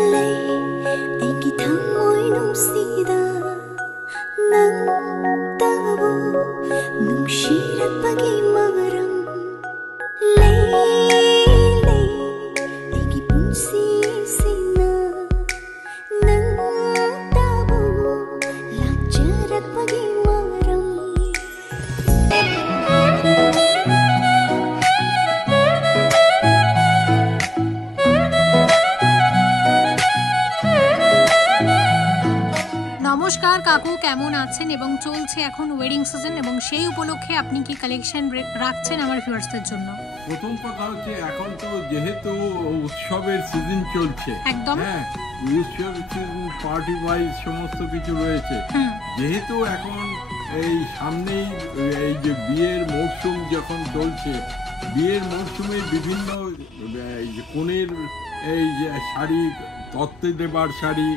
ꯑꯩꯒꯤ ꯊꯃꯣꯏ ꯅꯨꯡꯁꯤꯗ ꯅꯪꯇꯕꯨ ꯅꯨꯡꯁꯤꯔꯛꯄꯒꯤ ꯃꯔꯝ ꯂꯩ ꯑꯩꯒꯤ ꯄꯨꯟꯁꯤꯁꯤꯅ ꯅꯪꯇꯕꯨ ꯂꯥꯛꯆꯔꯛꯄꯒꯤ ꯃꯔꯝ নমস্কার কাকু, কেমন আছেন? এবং চলছে এখন ওয়েডিং সিজন, এবং সেই উপলক্ষে আপনি কি কালেকশন রাখছেন আমার ভিউয়ার্সদের জন্য? প্রথম কথা হচ্ছে এখন তো যেহেতু উৎসবের সিজন চলছে, একদম হ্যাঁ, উৎসব সিজন পার্টি ওয়াইজ সমস্ত কিছু রয়েছে। যেহেতু এখন এই সামনেই এই যে বিয়ের মরশুম যখন চলছে, বিয়ের মরশুমে বিভিন্ন কনের এই যে শাড়ি, তত্ত্বে দেবার শাড়ি,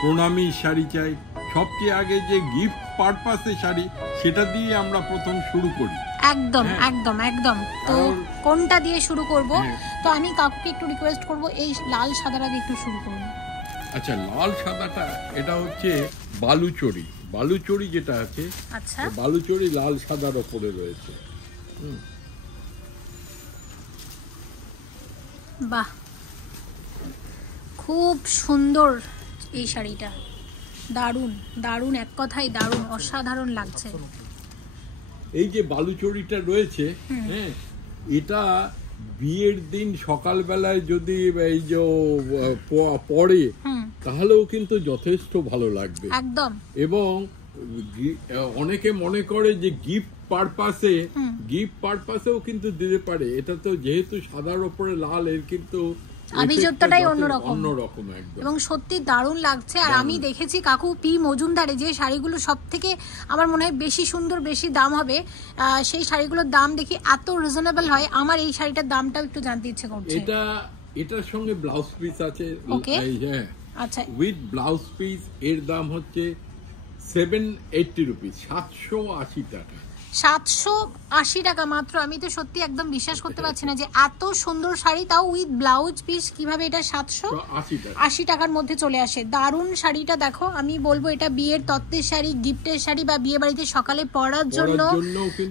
প্রণামী শাড়ি চাই, সবচেয়ে আগে যে গিফট পারপাসে শাড়ি, সেটা দিয়ে আমরা প্রথম শুরু করি। একদম একদম একদম। তো কোনটা দিয়ে শুরু করব? তো আমি কাকুকে একটু রিকোয়েস্ট করব এই লাল সাদাটা দিয়ে একটু শুরু করুন। আচ্ছা, লাল সাদাটা এটা হচ্ছে বালুচরি। বালুচরি যেটা আছে, আচ্ছা, বালুচরি লাল সাদার উপরে রয়েছে। বাহ, খুব সুন্দর এই শাড়িটা, দারুণ দারুণ, এক কথায় দারুণ, অসাধারণ লাগছে। এই যে বালুচরিটা রয়েছে, হ্যাঁ, এটা বিয়ের দিন সকালবেলায় যদি এই যে পরে, তাহলেও কিন্তু যথেষ্ট ভালো লাগবে একদম। এবং অনেকে মনে করে যে গিফট পারপাসেও কিন্তু দিতে পারে। এটা তো যেহেতু সাদার উপরে লাল, এর কিন্তু আভিজাত্যটাই অন্যরকম একদম, এবং সত্যি দারুণ লাগছে। আর আমি দেখেছি কাকু পি মজুমদারে যে শাড়িগুলো সব থেকে আমার মনে হয় বেশি সুন্দর, বেশি দাম হবে, সেই শাড়িগুলোর দাম দেখি এত রিজনেবল হয়। আমার এই শাড়িটার দামটাও একটু জানতে ইচ্ছে করছে। এটার সঙ্গে ব্লাউজ পিস আছে, হ্যাঁ, আচ্ছা, উইথ ব্লাউজ পিস। এর দাম হচ্ছে 780 রুপিস, 780 টাকা। 780 টাকা মাত্র। আমি তো সত্যি একদম বিশ্বাস করতে পারছি না যে এত সুন্দর শাড়ি, তাও উইথ ব্লাউজ পিস, কিভাবে এটা 780 টাকার মধ্যে চলে আসে। দারুণ শাড়িটা দেখো, আমি বলবো এটা বিয়ের তত্ত্বের শাড়ি, গিফটের শাড়ি, বা বিয়ে বাড়িতে সকালে পরার জন্য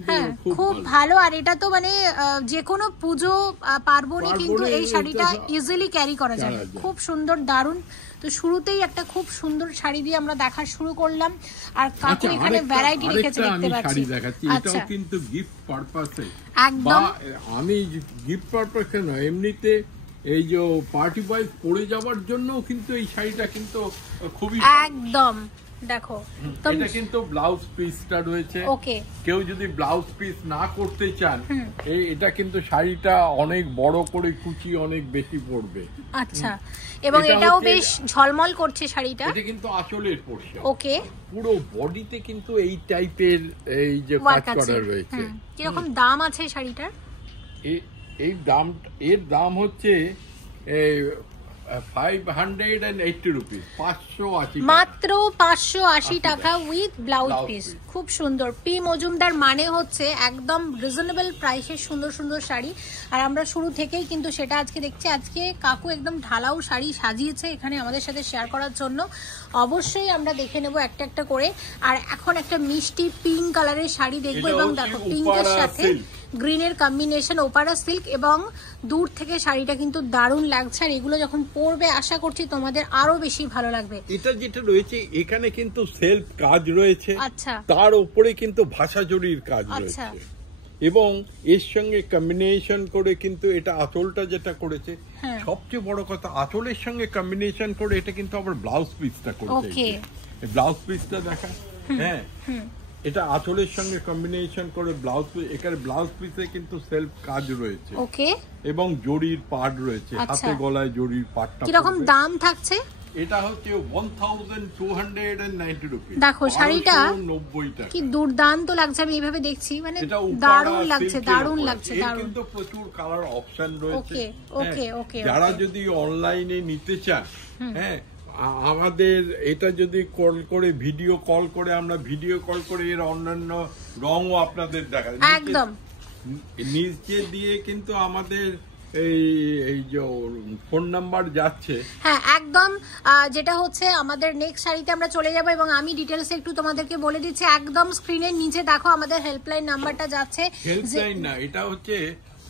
হ্যাঁ খুব ভালো। আর এটা তো মানে যে কোনো পুজো পার্বণে কিন্তু এই শাড়িটা ইজিলি ক্যারি করা যাবে। খুব সুন্দর, দারুণ। তো শুরুতেই একটা খুব সুন্দর শাড়ি দিয়ে আমরা দেখা শুরু করলাম। আর কাকু এখানে ভ্যারাইটি রেখেছে দেখতে পাচ্ছি। এটাও কিন্তু গিফট পারপাসে একদম। আমি গিফট পারপাসে নয়, এমনিতে এই যে পার্টি ওয়াইজ পরে যাওয়ার জন্য কিন্তু এই শাড়িটা কিন্তু খুবই একদম। দেখো এটা কিন্তু ব্লাউজ পিসটা রয়েছে। ওকে, কেউ যদি ব্লাউজ পিস না করতে চান, এটা কিন্তু শাড়িটা অনেক বড় করে কুচি অনেক বেশি পড়বে। আচ্ছা, এবং এটাও বেশ ঝলমল করছে শাড়িটা। এটা কিন্তু আঁচলের পোরশন। ওকে, পুরো বডিতে কিন্তু এই টাইপের এই যে কাজ করা রয়েছে। কি রকম দাম আছে শাড়িটার? এর দাম হচ্ছে 580 রুপিস, 580, মাত্র 580 টাকা উইথ ব্লাউজ পিস। খুব সুন্দর। পি মজুমদার মানে হচ্ছে একদম রিজনেবল প্রাইসের সুন্দর সুন্দর শাড়ি। আর আমরা শুরু থেকেই কিন্তু সেটা আজকে দেখছি। আজকে কাকু একদম ঢালাও শাড়ি সাজিয়েছে এখানে আমাদের সাথে শেয়ার করার জন্য। অবশ্যই আমরা দেখে নেব একটা একটা করে। আর এখন একটা মিষ্টি পিঙ্ক কালারের শাড়ি দেখবো, এবং দেখো পিঙ্কের সাথে গ্রিনের কম্বিনেশন, ওপারা সিল্ক, এবং দূর থেকে শাড়িটা কিন্তু দারুণ লাগছে। আর এগুলো যখন পরবে আশা করছি তোমাদের আরো বেশি ভালো লাগবে। এটা যেটা রয়েছে এখানে কিন্তু সেলফ কাজ রয়েছে, আচ্ছা, তার উপরে কিন্তু ভাষা জরির কাজ রয়েছে, এবং এর সঙ্গে কম্বিনেশন করে কিন্তু এটা আঁচলটা যেটা করেছে, সবচেয়ে বড় কথা আঁচলের সঙ্গে কম্বিনেশন করে এটা কিন্তু আবার ব্লাউজ পিসটা করেছে। ব্লাউজ পিসটা দেখা, হ্যাঁ, এটা আঁচলের সঙ্গে কম্বিনেশন করে ব্লাউজ পিস। এখানে ব্লাউজ পিসে কিন্তু সেলফ কাজ রয়েছে, ওকে, এবং জরির পাট রয়েছে, হাতে গলায় জরির পাটটা। কি রকম দাম থাকছে? এটা হচ্ছে 1290 রুপিস। দেখো শাড়িটা 90 টাকা। কি দুর্দান্ত লাগছে, আমি এইভাবে দেখছি, মানে দারুণ লাগছে, দারুণ লাগছে, দারুণ। কিন্তু প্রচুর কালার অপশন রয়েছে। ওকে ওকে ওকে। যারা যদি অনলাইনে নিতে চান, হ্যাঁ, আমাদের এটা যদি ভিডিও কল করে এর অন্যান্য রঙও আপনাদের দেখা, একদম নিচে দিয়ে কিন্তু আমাদের এই যে ফোন নাম্বার যাচ্ছে, হ্যাঁ একদম। যেটা হচ্ছে আমাদের নেক্সট শাড়িতে আমরা চলে যাব এবং আমি ডিটেলস একটু তোমাদেরকে বলে দিচ্ছি। একদম স্ক্রিনের নিচে দেখো আমাদের হেল্পলাইন নাম্বারটা যাচ্ছে। হেল্পলাইন না, এটা হচ্ছে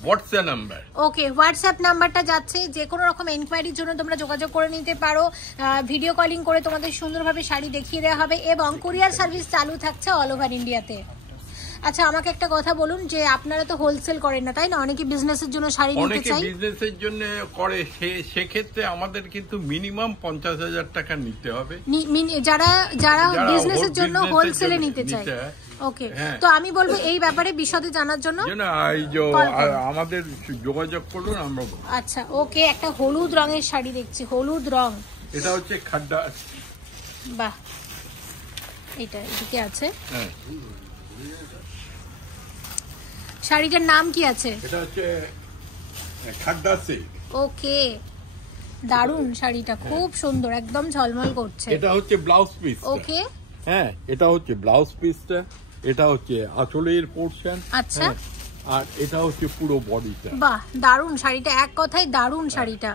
হোয়াটসঅ্যাপ নাম্বার। ওকে, হোয়াটসঅ্যাপ নাম্বারটা যাচ্ছে। যে কোনো রকম এনকোয়ারির জন্য তোমরা যোগাযোগ করে নিতে পারো। ভিডিও কলিং করে তোমাদের সুন্দরভাবে শাড়ি দেখিয়ে দেওয়া হবে এবং কুরিয়ার সার্ভিস চালু থাকছে অল ওভার ইন্ডিয়াতে। আচ্ছা, আমাকে একটা কথা বলুন, যে আপনারা তো হোলসেল করেন না, তাই না? অনেকে বিজনেসের জন্য শাড়ি নিতে চাই। অনেকে বিজনেসের জন্য করে, সেক্ষেত্রে আমাদের কিন্তু মিনিমাম 50,000 টাকা নিতে হবে। যারা বিজনেসের জন্য হোলসেলে নিতে চাই। ওকে, তো আমি বলবো এই ব্যাপারে বিশদে জানার জন্য আমাদের যোগাযোগ করুন, আমরা। আচ্ছা, ওকে, একটা হলুদ রঙের শাড়ি দেখছি, হলুদ রং। এটা হচ্ছে খাড্ডা। বাহ, এটা এদিকে আছে। হ্যাঁ, শাড়িটার নাম কি আছে? এটা হচ্ছে খাড্ডা সিল্ক। ওকে, দারুন শাড়িটা, খুব সুন্দর, একদম ঝলমল করছে। এটা হচ্ছে ব্লাউজ পিস। ওকে, হ্যাঁ, এটা হচ্ছে ব্লাউজ পিসটা, এটা হচ্ছে আঁচলের পোরশন। আচ্ছা, আর এটা হচ্ছে পুরো বডিটা। বাহ, দারুন শাড়িটা, এক কথায় দারুন শাড়িটা।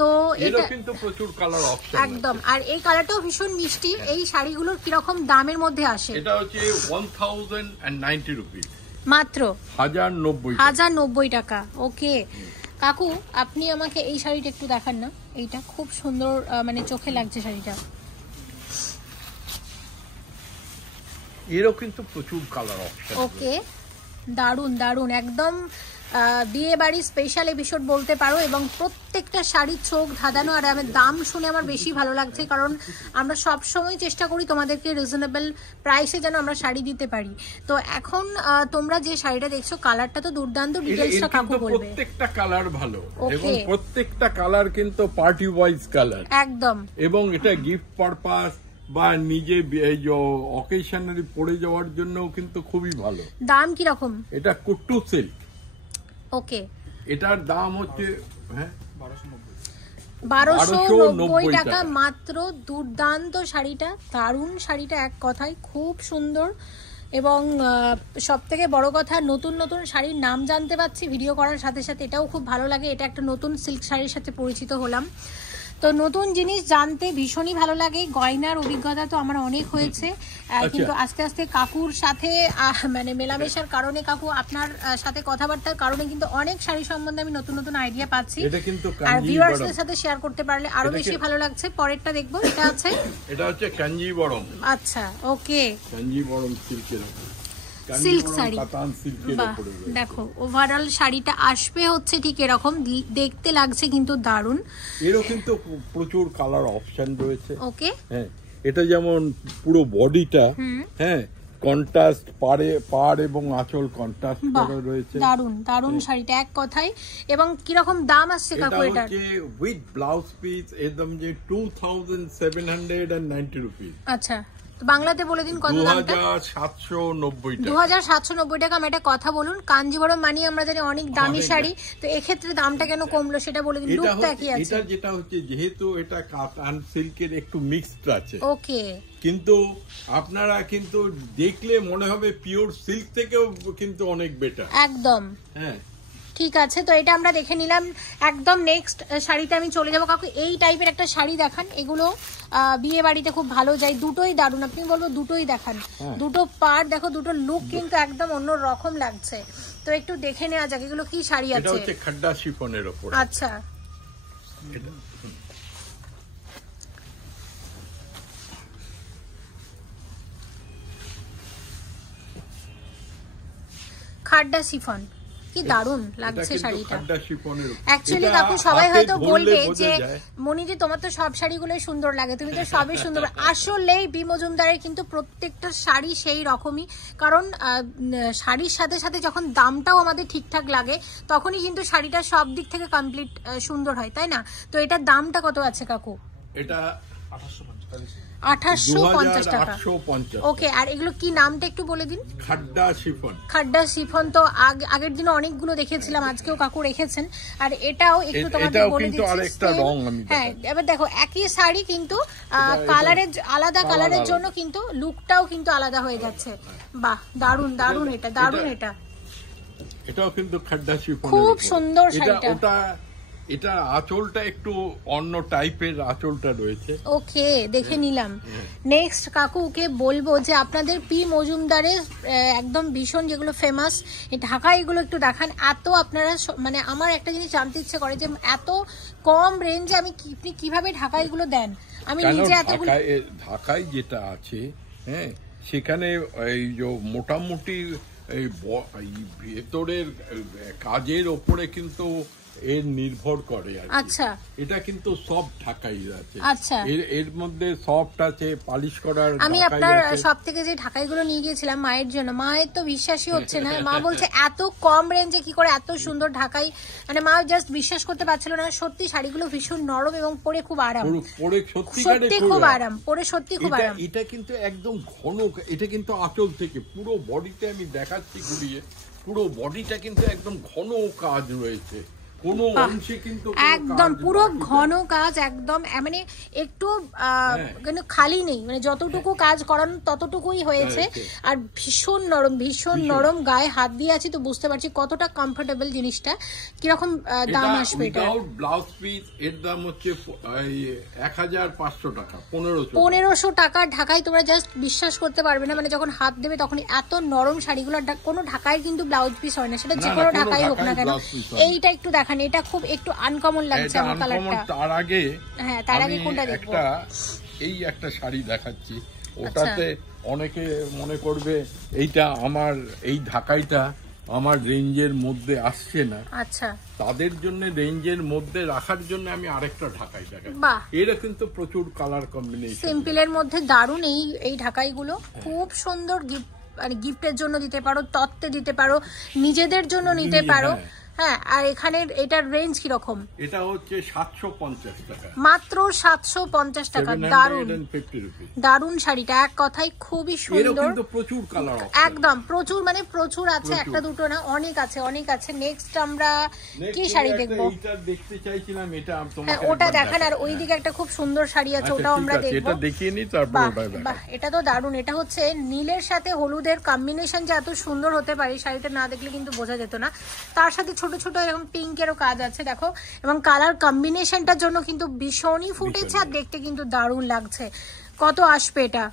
তো এটা কিন্তু প্রচুর কালার অপশন একদম, আর এই কালারটাও ভীষণ মিষ্টি। এই শাড়িগুলোর কিরকম দামের মধ্যে আসে? এটা হচ্ছে 1090 রুপিস, মাত্র 1090 টাকা। ওকে কাকু, আপনি আমাকে এই শাড়িটা একটু দেখান না। এইটা খুব সুন্দর, মানে চোখে লাগছে শাড়িটা। এরও কিন্তু প্রচুর কালার অপশন। ওকে, দারুন দারুন, একদম বিয়ে বাড়ি স্পেশাল এপিসোড বলতে পারো। এবং প্রত্যেকটা শাড়ির চোখ ধাঁধানো। আর আমার দাম শুনে আমার বেশি ভালো লাগছে, কারণ আমরা সব সময় চেষ্টা করি তোমাদেরকে রিজনেবল প্রাইসে যেন আমরা শাড়ি দিতে পারি। তো এখন তোমরা যে শাড়িটা দেখছো, কালারটা তো দুর্দান্ত। ডিটেইলসটা কাকু বলবে। প্রত্যেকটা কালার ভালো এবং প্রত্যেকটা কালার কিন্তু পার্টি ওয়াইজ কালার একদম। এবং এটা গিফট পারপাস বা নিজে অকেশনারি পরে যাওয়ার জন্যও কিন্তু খুবই ভালো। দাম কি রকম? এটা কুট্টু সিল্ক। ওকে, এটার দাম হচ্ছে 1290 টাকা মাত্র। দুর্দান্ত শাড়িটা, দারুণ শাড়িটা, এক কথায় খুব সুন্দর। এবং সব থেকে বড় কথা, নতুন নতুন শাড়ির নাম জানতে পারছি ভিডিও করার সাথে সাথে, এটাও খুব ভালো লাগে। এটা একটা নতুন সিল্ক শাড়ির সাথে পরিচিত হলাম। তো নতুন জিনিস জানতে ভীষণই ভালো লাগে। গয়নার অভিজ্ঞতা তো আমার অনেক হয়েছে, কিন্তু আস্তে আস্তে কাকুর সাথে মানে মেলামেশার কারণে, কাকু আপনার সাথে কথাবার্তার কারণে কিন্তু অনেক শাড়ি সম্বন্ধে আমি নতুন নতুন আইডিয়া পাচ্ছি। আর ভিউয়ার্সদের সাথে শেয়ার করতে পারলে আরো বেশি ভালো লাগছে। পরেরটা দেখবো, এটা আছে, এটা হচ্ছে কাঞ্জিবরম। আচ্ছা, ওকে, কাঞ্জিবরম সিল্কের সিল্ক শাড়ি। দেখো ওভারঅল শাড়িটা আসবে হচ্ছে ঠিক এরকম, দেখতে লাগছে কিন্তু দারুন। এরও কিন্তু প্রচুর কালার অপশন রয়েছে। ওকে, হ্যাঁ, এটা যেমন পুরো বডিটা, হ্যাঁ, কন্ট্রাস্ট পাড় এবং আঁচল কন্ট্রাস্ট করা রয়েছে। দারুন দারুন শাড়িটা, এক কথায়। এবং কি রকম দাম আসছে কাকু এটা? উইথ ব্লাউজ পিস একদম যে 2790 রুপিস। আচ্ছা, বাংলাতে বলে দিন কত দামটা? 2790 টাকা। আমি একটা কথা বলুন, কাঞ্জিবরম মানে আমরা জানি অনেক দামি শাড়ি, তো এক্ষেত্রে দামটা কেন কমলো সেটা বলে দিন। লুকটা কি আছে? এটা যেটা হচ্ছে, যেহেতু এটা কাতান সিল্কের একটু মিক্সড আছে। ওকে, কিন্তু আপনারা কিন্তু দেখলে মনে হবে পিওর সিল্ক থেকেও কিন্তু অনেক বেটার। একদম, হ্যাঁ, ঠিক আছে। তো এটা আমরা দেখে নিলাম। একদম নেক্সট শাড়িতে আমি চলে যাবো। কাকু এই টাইপের একটা শাড়ি দেখান, এগুলো বিয়ে বাড়িতে খুব ভালো যায়, দুটোই দারুণ। আপনি বলবো দুটোই দেখান। দুটো পার দেখো, দুটো লুক কিন্তু একদম অন্য রকম লাগছে। তো একটু দেখে নেওয়া যাক এগুলো কি শাড়ি আছে। এটা হচ্ছে খাড্ডা শিফনের উপর। আচ্ছা, খাড্ডা শিফন, কি দারুণ লাগছে শাড়িটা। অ্যাকচুয়ালি কাকু সবাই হয়তো বলবে যে মনিদি তোমার তো সব শাড়িগুলোই সুন্দর লাগে, তুমি তো সবই সুন্দর। আসলেই বি মজুমদারের কিন্তু প্রত্যেকটা শাড়ি সেই রকমই, কারণ শাড়ির সাথে সাথে যখন দামটাও আমাদের ঠিকঠাক লাগে তখনই কিন্তু শাড়িটা সব দিক থেকে কমপ্লিট সুন্দর হয়, তাই না? তো এটার দামটা কত আছে কাকু? এটা 1850 টাকা। ওকে, আর এগুলো কি নামটা একটু বলে দিন। খাড্ডা শিফন। খাড্ডা শিফন। তো আগের দিনে অনেকগুলো দেখেছিলাম, আজকেও কাকু রেখেছেন। আর এটাও একটু তোমাদের বলে দিচ্ছি। হ্যাঁ, এবার দেখো একই শাড়ি কিন্তু কালারের আলাদা, কালারের জন্য কিন্তু লুকটাও কিন্তু আলাদা হয়ে যাচ্ছে। বাহ, দারুন দারুন, এটা দারুন। এটাও কিন্তু খাড্ডা শিফনের খুব উপর। সুন্দর এটা শাড়িটা। ওটা এটা আঁচলটা একটু অন্য টাইপের আঁচলটা রয়েছে। ওকে, দেখে নিলাম। নেক্সট কাকুকে বলবো যে আপনাদের পি মজুমদারের একদম ভীষণ যেগুলো ফেমাস ঢাকা এগুলো একটু দেখান। এত আপনারা মানে আমার একটা জিনিস জানতে ইচ্ছে করে যে এত কম রেঞ্জে আপনি কিভাবে ঢাকা এগুলো দেন। আমি নিজে এতগুলো ঢাকায় যেটা আছে, হ্যাঁ, সেখানে এই যে মোটামুটি এই ভেতরের কাজের ওপরে কিন্তু এর নির্ভর করে আর কি। আচ্ছা, এটা কিন্তু সব ঢাকাই আছে। আচ্ছা, এর মধ্যে সফট আছে, পালিশ করার। আমি আপনার সব থেকে যে ঢাকাইগুলো নিয়ে গিয়েছিলাম মায়ের জন্য, মায়ের তো বিশ্বাসই হচ্ছে না। মা বলছে এত কম রেঞ্জে কি করে এত সুন্দর ঢাকাই, মানে মা জাস্ট বিশ্বাস করতে পারছিল না। সত্যি শাড়িগুলো ভীষণ নরম এবং পরে খুব আরাম, পরে সত্যি খুব আরাম, পরে সত্যি খুব আরাম। এটা কিন্তু একদম ঘন, এটা কিন্তু আঁচল থেকে পুরো বডিতে আমি দেখাচ্ছি ঘুরিয়ে, পুরো বডিটা কিন্তু একদম ঘন কাজ রয়েছে, কোনো অংশে কিন্তু একদম পুরো ঘন কাজ, একদম মানে একটু কিন্তু খালি নেই, মানে যতটুকু কাজ করানো ততটুকুই হয়েছে। আর ভীষণ নরম, ভীষণ নরম, গায়ে হাত দিয়ে আছি তো বুঝতে পারছি কতটা কমফোর্টেবল জিনিসটা। কিরকম দাম আসবে এটা? ব্লাউজ পিস এর দাম হচ্ছে 1500 টাকা, 1500 টাকা ঢাকায়। তোমরা জাস্ট বিশ্বাস করতে পারবে না, মানে যখন হাত দেবে তখন এত নরম শাড়িগুলো। কোনো ঢাকায় কিন্তু ব্লাউজ পিস হয় না, সেটা যে কোনো ঢাকায় হোক না কেন। এইটা একটু দেখান, এটা খুব একটু আনকমন লাগছে আমার কালারটা। তার আগে, হ্যাঁ, তার আগে কোনটা দেখবো? এই একটা শাড়ি দেখাচ্ছি, ওটাতে অনেকে মনে করবে এইটা আমার এই ঢাকাইটা আমার রেঞ্জের মধ্যে আসছে না। আচ্ছা, তাদের জন্য রেঞ্জের মধ্যে রাখার জন্য আমি আরেকটা ঢাকাই দেখাই। এরা কিন্তু প্রচুর কালার কম্বিনেশন, সিম্পলের মধ্যে দারুণ এই ঢাকাইগুলো। খুব সুন্দর গিফট, মানে গিফটের জন্য দিতে পারো, তত্ত্বে দিতে পারো, নিজেদের জন্য নিতে পারো। হ্যাঁ, আর এখানে এটার রেঞ্জ কি রকম? এটা হচ্ছে 750 টাকা, মাত্র 750 টাকা। দারুণ দারুণ শাড়িটা, এক কথায় খুবই সুন্দর। কিন্তু প্রচুর কালার, একদম প্রচুর, মানে প্রচুর আছে, একটা দুটো না, অনেক আছে, অনেক আছে। নেক্সট আমরা কি শাড়ি দেখবো? এটা দেখতে চাইছিলাম, এটা তোমাকে ওটা দেখান। আর ওইদিকে একটা খুব সুন্দর শাড়ি আছে, ওটাও আমরা দেখবো। এটা দেখিয়ে নি, তারপর বাহ, এটা তো দারুণ। এটা হচ্ছে নীলের সাথে হলুদের কম্বিনেশন যে এত সুন্দর হতে পারে, শাড়িটা না দেখলে কিন্তু বোঝা যেত না। তার সাথে ছোট ছোট এরকম পিঙ্কেরও কাজ আছে দেখো, এবং কালার কম্বিনেশনটার জন্য কিন্তু ভীষণই ফুটেছে, আর দেখতে কিন্তু দারুণ লাগছে। কত আসবে এটা?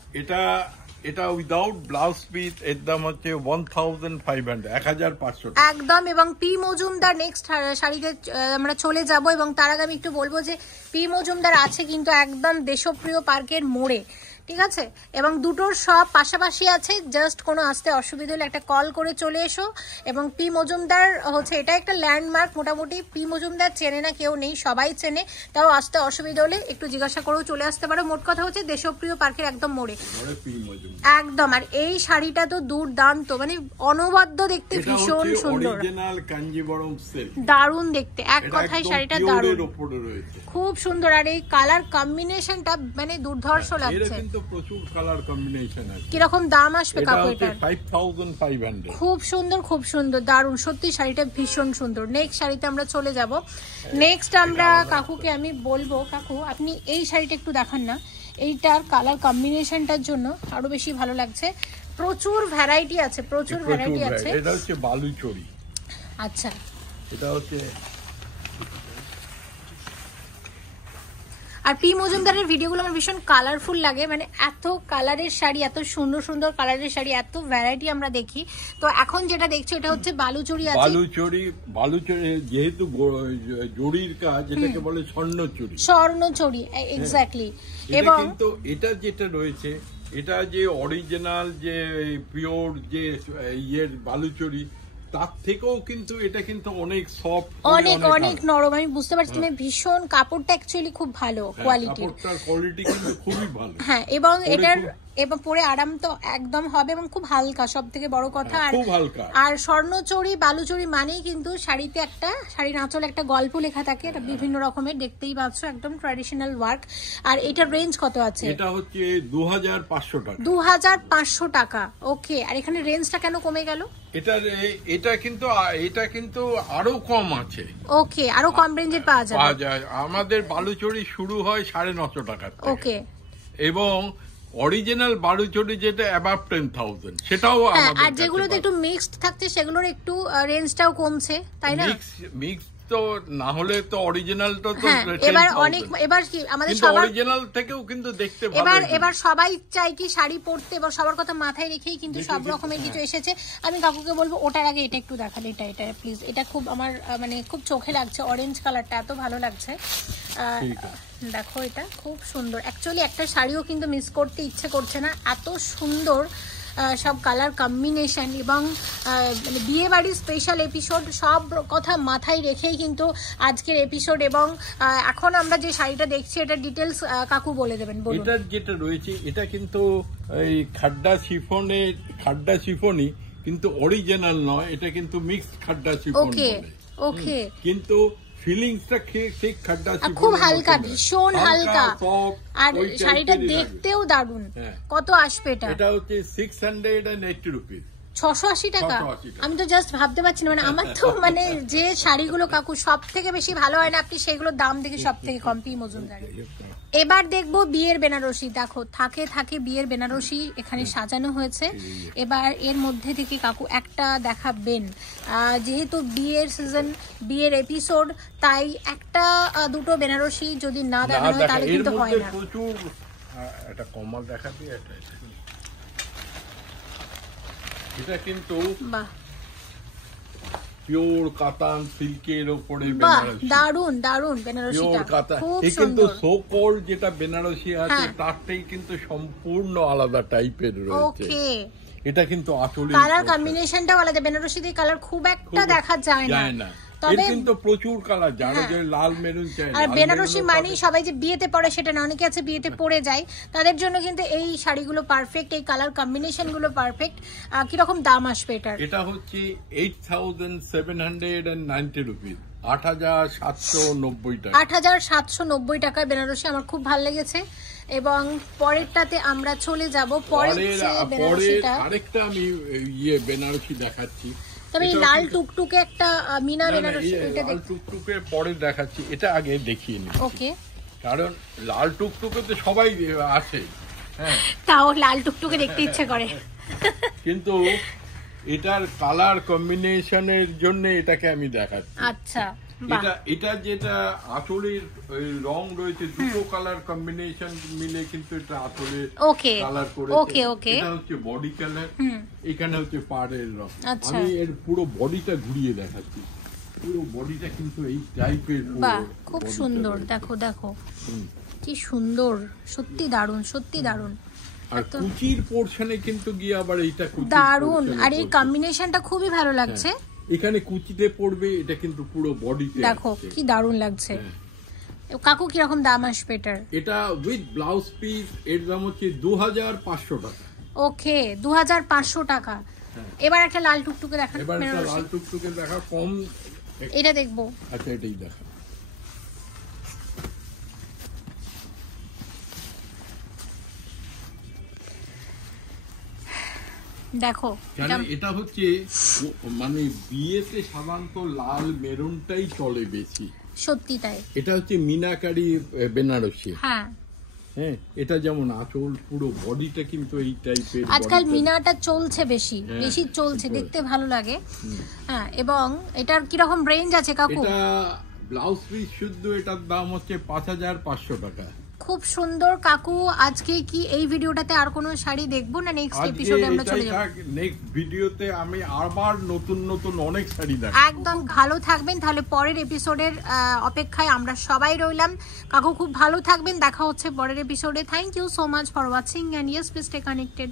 এটা উইদাউট ব্লাউজ পিস এর দাম হচ্ছে 1500 একদম। এবং পি মজুমদার নেক্সট শাড়িতে আমরা চলে যাব, এবং তার আগে আমি একটু বলবো যে পি মজুমদার আছে কিন্তু একদম দেশপ্রিয় পার্কের মোড়ে, ঠিক আছে? এবং দুটোর সব পাশাপাশি আছে, জাস্ট কোনো আসতে অসুবিধা হলে একটা কল করে চলে এসো। এবং পি মজুমদার হচ্ছে এটা একটা ল্যান্ডমার্ক, মোটামুটি পি মজুমদার চেনে না কেউ নেই, সবাই চেনে। তাও আসতে অসুবিধা হলে একটু জিজ্ঞাসা করেও চলে আসতে পারো। মোট কথা হচ্ছে দেশপ্রিয় পার্কের একদম মোড়ে একদম। আর এই শাড়িটা তো দুর্দান্ত, মানে অনবদ্য দেখতে, ভীষণ সুন্দর, দারুণ দেখতে, এক কথায় শাড়িটা দারুণ, খুব সুন্দর। আর এই কালার কম্বিনেশনটা মানে দুর্ধর্ষ লাগছে। প্রচুর কালার কম্বিনেশন আছে। কিরকম দাম আসবে কাকু এটার? 5500। খুব সুন্দর, খুব সুন্দর, দারুণ, সত্যি শাড়িটা ভীষণ সুন্দর। নেক্সট শাড়িতে আমরা চলে যাব। নেক্সট আমরা কাকুকে আমি বলবো, কাকু আপনি এই শাড়িটা একটু দেখান না, এইটার কালার কম্বিনেশনটার জন্য আরো বেশি ভালো লাগছে। প্রচুর ভ্যারাইটি আছে, প্রচুর ভ্যারাইটি আছে। এটা হচ্ছে বালুচরি। আচ্ছা, এটা হচ্ছে। আর পি মজুমদারের ভিডিওগুলো আমার ভীষণ কালারফুল লাগে, মানে এত কালারের শাড়ি, এত সুন্দর সুন্দর কালারের শাড়ি, এত ভ্যারাইটি আমরা দেখি। তো এখন যেটা দেখছো এটা হচ্ছে বালুচরি আছে। বালুচরি যেহেতু জরির কাজ, এটাকে বলে স্বর্ণচরি, এক্স্যাক্টলি। এবং কিন্তু এটা যেটা রয়েছে, এটা যে অরিজিনাল যে পিওর যে ইয়ের বালুচরি, তার থেকেও কিন্তু এটা কিন্তু অনেক সফট, অনেক অনেক নরম। আমি বুঝতে পারছি তুমি ভীষণ, কাপড়টা অ্যাকচুয়ালি খুব ভালো কোয়ালিটির, কাপড়টার কোয়ালিটি কিন্তু খুবই ভালো। হ্যাঁ, এবং এটার এবং পরে আরাম তো একদম হবে, এবং খুব হালকা, সব থেকে বড় কথা। আর স্বর্ণচরি বালুচরি মানেই কিন্তু শাড়িতে একটা, শাড়ির আঁচলে একটা গল্প লেখা থাকে, এটা বিভিন্ন রকমের, দেখতেই পাচ্ছ একদম ট্র্যাডিশনাল ওয়ার্ক। আর এটার রেঞ্জ কত আছে? এটা হচ্ছে 2500 টাকা। 2500 টাকা, ওকে। আর এখানে রেঞ্জটা কেন কমে গেল? এটা কিন্তু আরো কম আছে। ওকে, আরো কম রেঞ্জে পাওয়া যায়। আমাদের বালুচরি শুরু হয় 950 টাকা, ওকে। এবং অরিজিনাল বালুচরি যেটা অ্যাবাভ 10,000 সেটাও হ্যাঁ, আমাদের আর যেগুলোতে একটু মিক্সড থাকছে সেগুলোর একটু রেঞ্জটাও কমছে, তাই না? মিক্স তো না হলে তো অরিজিনালটা তো হ্যাঁ, এবার অনেক, এবার কি আমাদের কিন্তু সবার অরিজিনাল থেকেও কিন্তু দেখতে ভালো এবার সবাই চাই কি শাড়ি পরতে, এবার সবার কথা মাথায় রেখেই কিন্তু সব রকমের কিছু এসেছে। আমি কাকুকে বলবো ওটার আগে এটা একটু দেখান, এটা প্লিজ। এটা খুব আমার মানে খুব চোখে লাগছে, অরেঞ্জ কালারটা এত ভালো লাগছে। দেখো এটা খুব সুন্দর। অ্যাকচুয়ালি একটা শাড়িও কিন্তু মিস করতে ইচ্ছে করছে না, এত সুন্দর সব কালার কম্বিনেশন এবং মানে বিয়ে বাড়ির স্পেশাল এপিসোড, সব কথা মাথায় রেখেই কিন্তু আজকের এপিসোড। এবং এখন আমরা যে শাড়িটা দেখছি এটা ডিটেলস কাকু বলে দেবেন, বলুন। এটা যেটা রয়েছে এটা কিন্তু এই খাড্ডা শিফনই, কিন্তু অরিজিনাল নয়, এটা কিন্তু মিক্সড খাড্ডা শিফন। ওকে ওকে, কিন্তু ফিলিংসটা ঠিক খাড্ডা শিফন, খুব হালকা, ভীষণ হালকা, আর শাড়িটা দেখতেও দারুণ। কত আসবে এটা? এটা হচ্ছে 680 রুপিস, 680 টাকা। আমি তো জাস্ট ভাবতে পারছি না, মানে আমার তো মানে যে শাড়িগুলো কাকু সব থেকে বেশি ভালো হয় না, আপনি সেগুলোর দাম দেখে সব থেকে কম পি মজুমদার। এবার দেখবো বিয়ের বেনারসি। দেখো থাকে বিয়ের বেনারসি এখানে সাজানো হয়েছে। এবার এর মধ্যে থেকে কাকু একটা দেখাবেন, যেহেতু বিয়ের সিজন, বিয়ের এপিসোড, তাই একটা দুটো বেনারসি যদি না দেখানো হয় তাহলে কিন্তু হয় না। প্রচুর একটা কমাল দেখাবি, এটা কিন্তু বাহ, পিওর কাতান সিল্কের উপরে বাহ, বেনারসি, দারুন দারুন বেনারসিটা, পিওর কাতান। খুব এই কিন্তু সুন্দর। সো কল্ড যেটা বেনারসি আছে হ্যাঁ। তারটাই কিন্তু সম্পূর্ণ আলাদা টাইপের রয়েছে। ওকে, এটা কিন্তু আসলে কালার কম্বিনেশনটাও আলাদা। বেনারসি দিয়ে কালার খুব একটা দেখা যায় না, তবে কিন্তু প্রচুর কালার, যারা যে লাল মেরুন চায়। আর বেনারসি মানে সবাই যে বিয়েতে পরে সেটা না, অনেকে আছে বিয়েতে পরে যায়, তাদের জন্য কিন্তু এই শাড়িগুলো পারফেক্ট, এই কালার কম্বিনেশন গুলো পারফেক্ট। কিরকম দাম আসবে এটার? এটা হচ্ছে 8,790 রুপিস, 8,790 টাকা। 8,790 টাকায় বেনারসি, আমার খুব ভালো লেগেছে। এবং পরেরটাতে আমরা চলে যাব। পরের বেনারসিটা আরেকটা আমি বেনারসি দেখাচ্ছি, তবে এই লাল টুকটুকে একটা মিনা বেনারসি, এটা লাল টুকটুকে পরে দেখাচ্ছি, এটা আগে দেখিয়ে নিই। ওকে, কারণ লাল টুকটুকে তো সবাই আছে, হ্যাঁ, তাও লাল টুকটুকে দেখতে ইচ্ছে করে। কিন্তু এটার কালার কম্বিনেশনের জন্য এটাকে আমি দেখাচ্ছি। আচ্ছা, এটা যেটা আঁচলের রং রয়েছে, দুটো কালার কম্বিনেশন মিলে কিন্তু এটা আঁচলে কালার করে। এটা হচ্ছে বডি কালার, এখানে হচ্ছে পাড়ের রং। আমি এর পুরো বডিটা ঘুরিয়ে দেখাচ্ছি, পুরো বডিটা কিন্তু এই টাইপের। বাহ, খুব সুন্দর। দেখো দেখো কি সুন্দর, সত্যি দারুণ, সত্যি দারুণ। আর কুচির পোরশনে কিন্তু গিয়ে আবার এইটা দারুণ, আর এই কম্বিনেশনটা খুবই ভালো লাগছে। এখানে কুচিতে পড়বে, এটা কিন্তু পুরো বডিতে। দেখো কি দারুণ লাগছে। কাকু কিরকম দাম আসবে এটার? এটা উইথ ব্লাউজ পিস, এর দাম হচ্ছে 2,500 টাকা। ওকে, 2,500 টাকা। এবার একটা লাল টুকটুকে দেখান। এবার একটা লাল টুকটুকে দেখা কম, এটা দেখবো। আচ্ছা, এটাই দেখা। দেখো এটা হচ্ছে মানে বিয়েতে সাধারণত লাল মেরুনটাই চলে বেশি, সত্যি তাই। এটা হচ্ছে মিনাকারি বেনারসি। হ্যাঁ, এটা যেমন আঁচল, পুরো বডিটা কিন্তু এই টাইপের। আজকাল মিনাটা চলছে বেশি চলছে, দেখতে ভালো লাগে। হ্যাঁ, এবং এটার কিরকম রেঞ্জ আছে কাকু? এটা ব্লাউজ পিস শুদ্ধ, এটার দাম হচ্ছে 5,500 টাকা। খুব সুন্দর। কাকু আজকে কি এই ভিডিওটাতে আর কোনো শাড়ি দেখবো না নেক্সট এপিসোডে আমরা চলে যাব? নেক্সট ভিডিওতে আমি আবার নতুন নতুন অনেক শাড়ি দেখাবো। একদম ভালো থাকবেন, তাহলে পরের এপিসোডের অপেক্ষায় আমরা সবাই রইলাম। কাকু খুব ভালো থাকবেন, দেখা হচ্ছে পরের এপিসোডে। Thank you so much for watching and yes please stay connected.